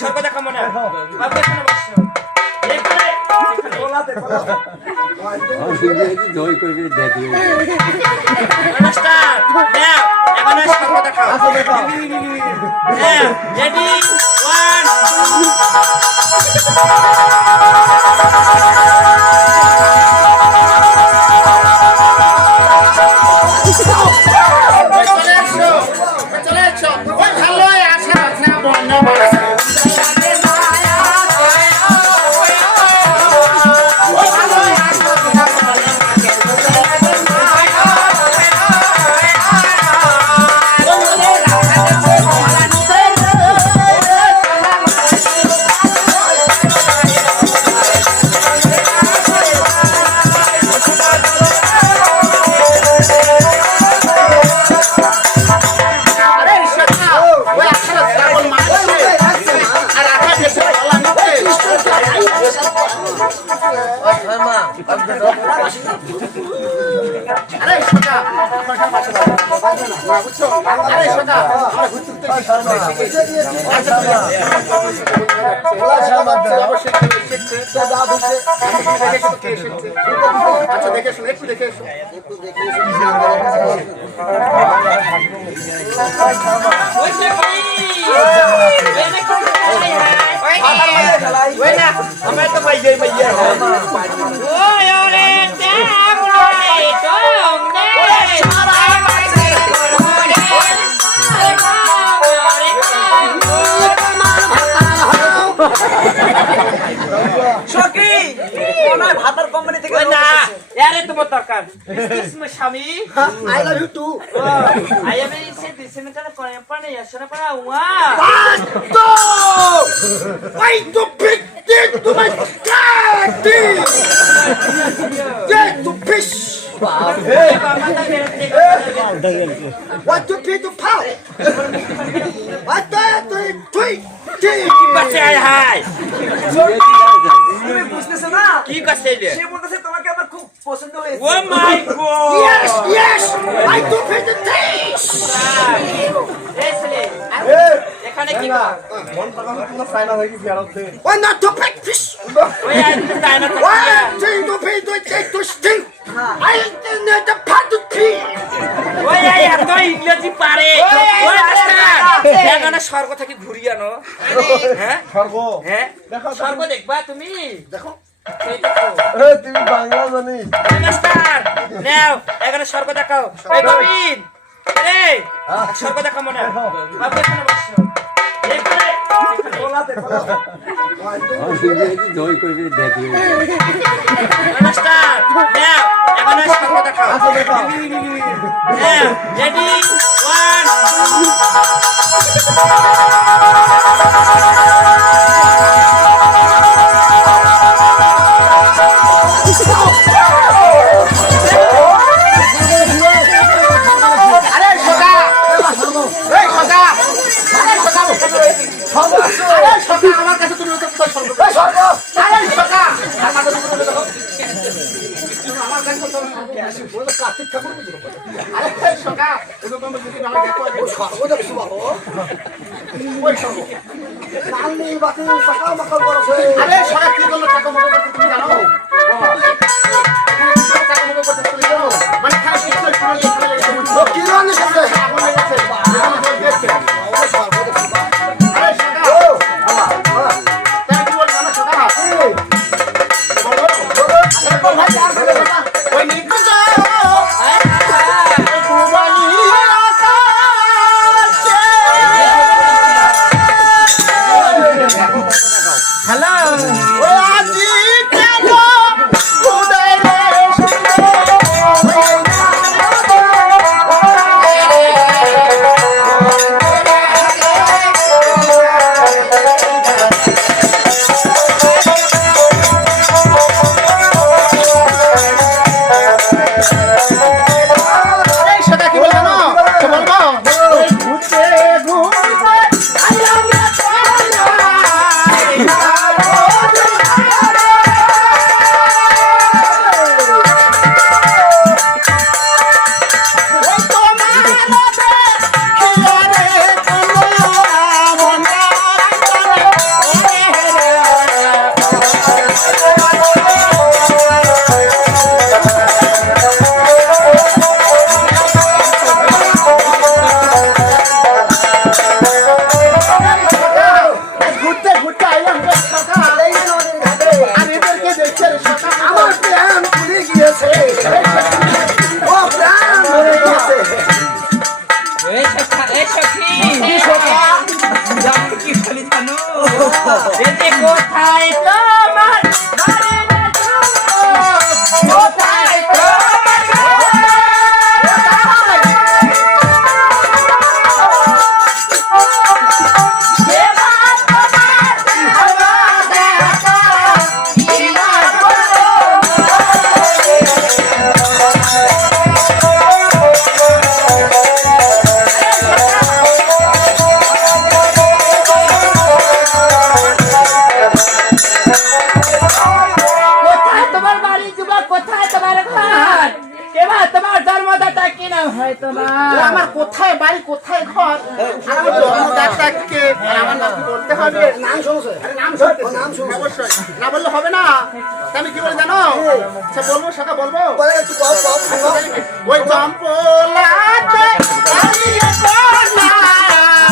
সর্বদা কামনা বাবা এখানে বসো এখানে বলাতে জয় করবে দেখি নমস্কার নাও এখন সর্বদা খাও হ্যাঁ ready 小米 I love you too. I am in Sydney California. Why to pick it to my daddy? Get to fish. What to pay to pound? What to tweet? তুমি বুঝতেছো না কি করছে সে বলতেছে তোমাকে আমার খুব পছন্দ হয়েছে ও মাই god Yes, yes. I to pay the taste. এখানে কি কর Why not to pick fish? ওই আইতে তাই না Why to pay to take to sting? I need the pot to pee. ওই আই এত ইংরেজি পারে ওই মাস্টার এখানে স্বর্গ থেকে ঘুরিয়ে আনো হ্যাঁ স্বর্গ হ্যাঁ স্বর্গ দেখবা তুমি দেখো তুমি বাংলা জানিস মাস্টার নাও এখানে স্বর্গ দেখাও এই গোবিন্দ এই স্বর্গ দেখাও মনে বাবা এখানে বসো এখানে জয় করবে দেখি মাস্টার নাও এখানে স্বর্গ দেখাও হ্যাঁ রেডি 为什么？哪里把这个啥嘛搞过来？আরে সারা কি করলো টাকা মতো করতে তুমি জানো? টাকা মতো করতে তুমি জানো? মানে খারাপ কিছু করে কি রান্না করতে? আগুন লেগেছে। আগুন লেগেছে। আরে সাদা। তাই কি বল জানো সাদা? বলো। বলো ভাই আর বলো না। ওই নিকো যাও। Hello. এতে কোথায় তোমার বাড়ি রে যুবক? কোথায় তোমার কোথায় তোমার বাড়ি যুবক? কোথায় তোমার ঘর? এবার তোমার জন্মদাতা কি নাম হয় তোমার? আমার কোথায় বাড়ি কোথায় ঘর আমার জন্মদাতাকে আমার নাম বলতে হবে নাম শুনছো আরে নাম শুনছো অবশ্যই না বললে হবে না তা আমি কি বলে জানো সে বলবো সেটা বলবো ওই চম্পলাতে আলিয়ে কোনা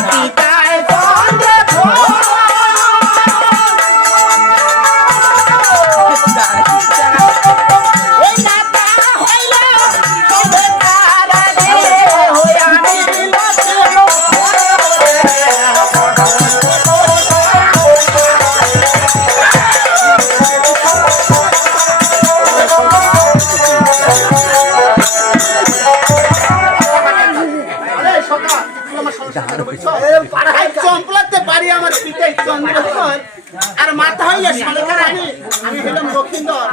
পিতায় চন্দ্র ওই নাতা হইল তবে তারা রে হই আমি চম্পলাতে বাড়ি আমার পিতাই চন্দ্রধর আর মাথা হইলে সরকার আমি হইলাম লক্ষিন্দর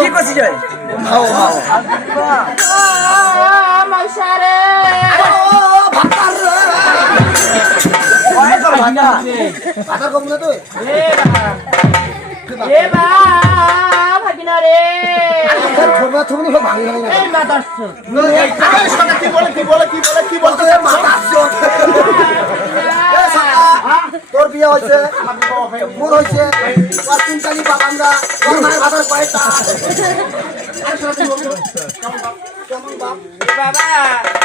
কি করছিস রে? কি বলে কি বলে কি বলে কি বলতে তোর বিয়ে হয়েছে মোর হয়েছে তিনটালি বাবানরা তোর মায়ের ভাতার কয়েকটা কেমন বাপ বাবা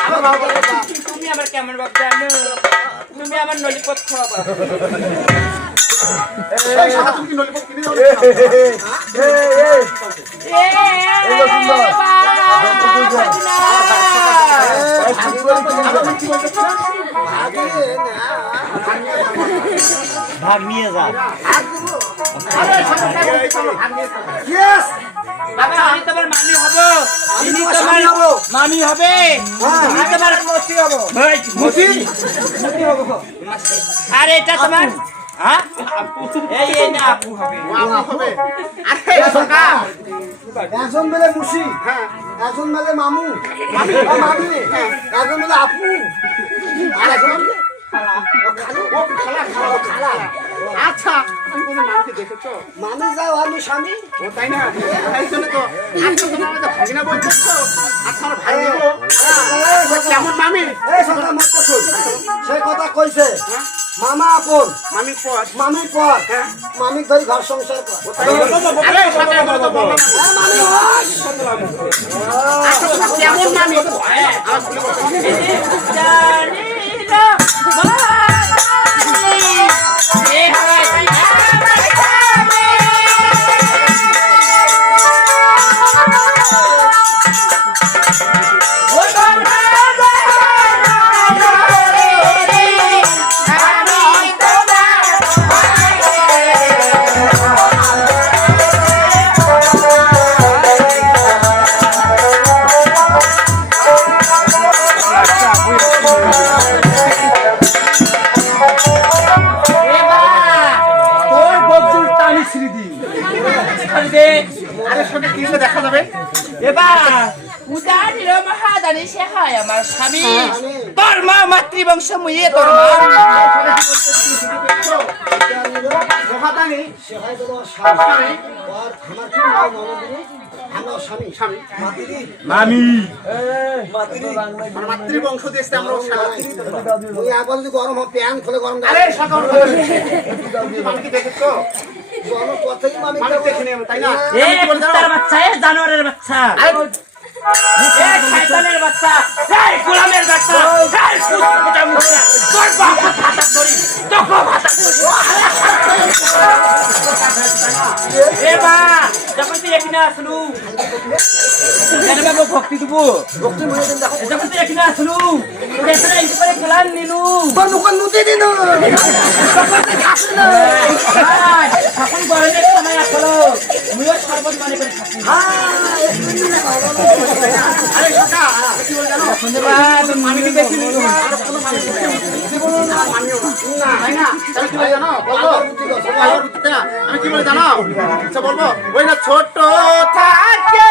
আমার বাবা বলে বাপ তুমি আমার কেমন বাপ জানো? তুমি আমার নলিপত খাওয়াবা। তুমি কি নলিপত কিনে দাও ভাগ নিয়ে যা। বাবা আমি তোমার মামি হব, ইনি তোমার মামি হবে, আমি তোমার মতি হব। মতি আর এটা তোমার হ্যাঁ এই না আপু হবে। একজন মেলে মুসি একজন মেলে মামু মামি একজন মেলে আপু আর একজন আচ্ছা তুমি কোনো মাকে দেখেছো মামি যাও আমি স্বামী ও তাই না তাই জন্য তো আজকে তোমার আমাদের ভাগিনা বলছো আচ্ছা আমার ভাই দেবো কেমন মামি এই সন্তান মত শুন সে কথা কইছে মামা আপন মামি পর মামির পর মামির ধরি ঘর সংসার কর আরে সকালে বলো তো বলো মামি হস আচ্ছা তোমার কেমন মামি আমার শুনে বলো জানি না মানি এ হয় দেখা যাবে এবার উদানির মহাদানি সে হয় আমার স্বামী তোর মা মাতৃবংশ মুইয়ে তোর মা মহাদানি সে হয় তো স্বামী আর আমার কি নাম মামুদিনী আমার স্বামী স্বামী মামি মাতৃবংশ দেশে আমরা স্বামী ওই আবার যদি গরম হয় প্যান খুলে গরম আরে সকাল মামি কি দেখেছো গরম কথাই মামি মামি দেখে নেব তাই না এ কুত্তার বাচ্চা এ জানোয়ারের বাচ্চা এ শয়তানের বাচ্চা এই গোলামের বাচ্চা এই কুত্তা মুখা তোর বাপ ভাতা করি তোকে ভাতা করি এ বা যখন তুই এখানে আসলু কেন বাবু ভক্তি দেবো ভক্তি মনে দিন দেখো যখন তুই এখানে আসলু তোর এখানে এই করে প্ল্যান নিলু কোন নুতি দিন তখন গরমের সময় আসলো মুইও সর্বত মানে করে থাকি আরে সকা কি বল জানো আমি কি বেশি তাহলে কি বলে জানো বলবো আমি কি বলে জানো আচ্ছা বলবো ওই না ছোট থাকে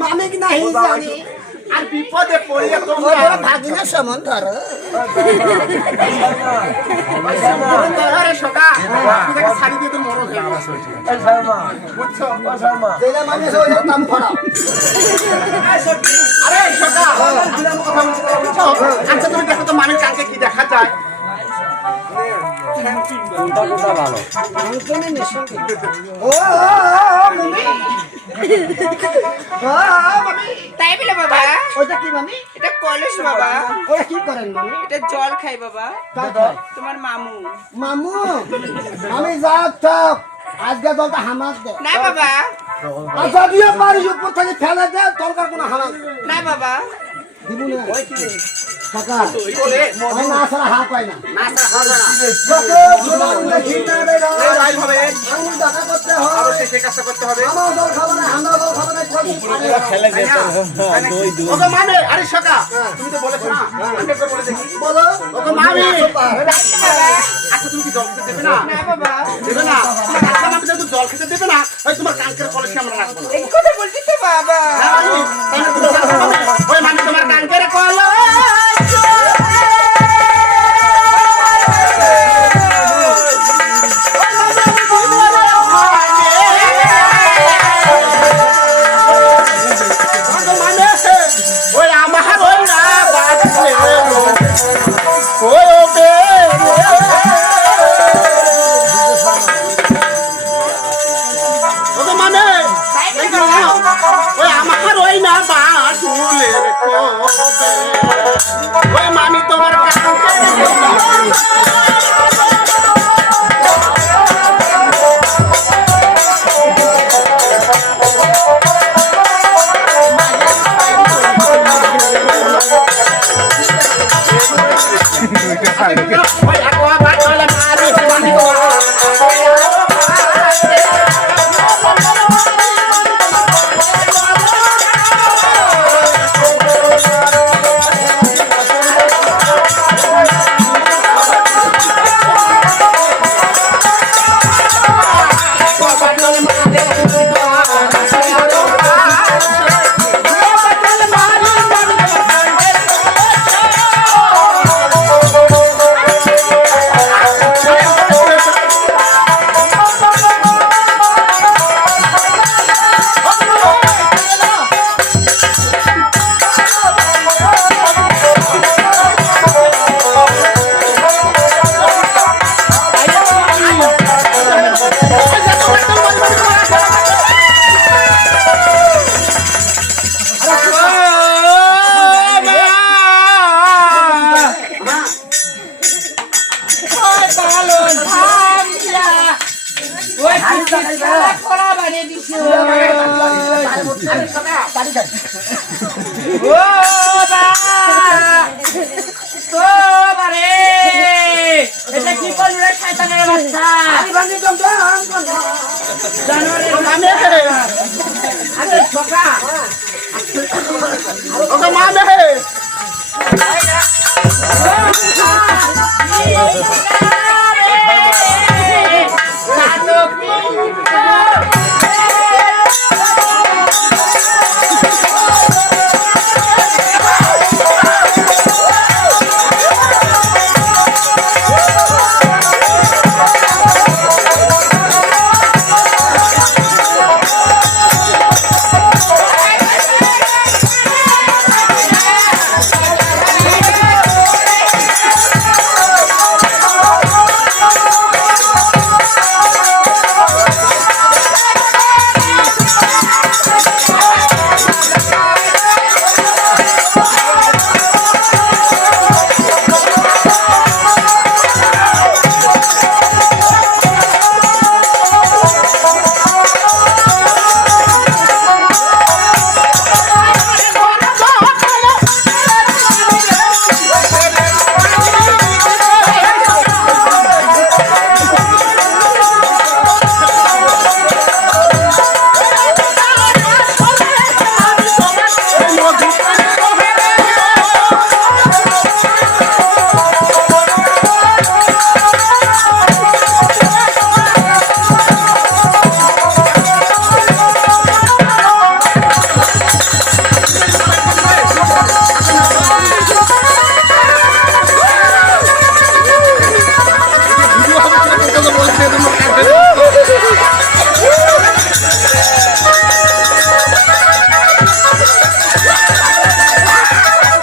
মামে কি নাহি জানি আর বিপদে পড়িয়া তোমরা ভাগিনা সমান ধর আরে সকা তোকে শাড়ি দিয়ে তো মরণ হয়ে গেছে বুঝছো যেটা মানে ওই নাম ফড়া আরে সকা আমরা কথা বলছি বুঝছো আচ্ছা তুমি দেখো তো মামির কাছে কি দেখা যায় ও মামি তাই বলে বাবা ওটা কি মামি এটা কলস বাবা ওরা কি করেন মামি এটা জল খাই বাবা কাকা তোমার মামু মামু আমি যাক থাক আজকে দলটা হামাক দে না বাবা আর যদিও পারি উপর থেকে ফেলে দে দরকার কোনো হামাক না বাবা দিব না কাকা কি বলে ওই না সারা হাত পায় না না স্যার হবে না যত ছোলা দেখি না রে এই ভাই হবে আঙুল দেখা করতে হয় অবশ্যই সেই কাজটা করতে হবে আমার দল খাবে না আমরা দল খাবে না খেলে ওকে মানে আরে সকা তুমি তো বলেছো না আমি একবার বলে দেখি বলো ওকে মামি বাবা আচ্ছা তুমি কি জল খেতে দেবে না না বাবা দেবে না আচ্ছা মামি যদি জল খেতে দেবে না ওই তোমার কাঙ্কের কলেজে আমরা রাখবো না এই কথা বলছিস তো বাবা হ্যাঁ মামি তাহলে তুমি জানো মামি ওই মামি তোমার কাঙ্কের কলেজ ওই আমার ওই না বাজছে ওই বে ওগো মানে ওই আমার ওই না বাজুলে ওই মামি তোমার ওই একবার বাজলে মারি মামি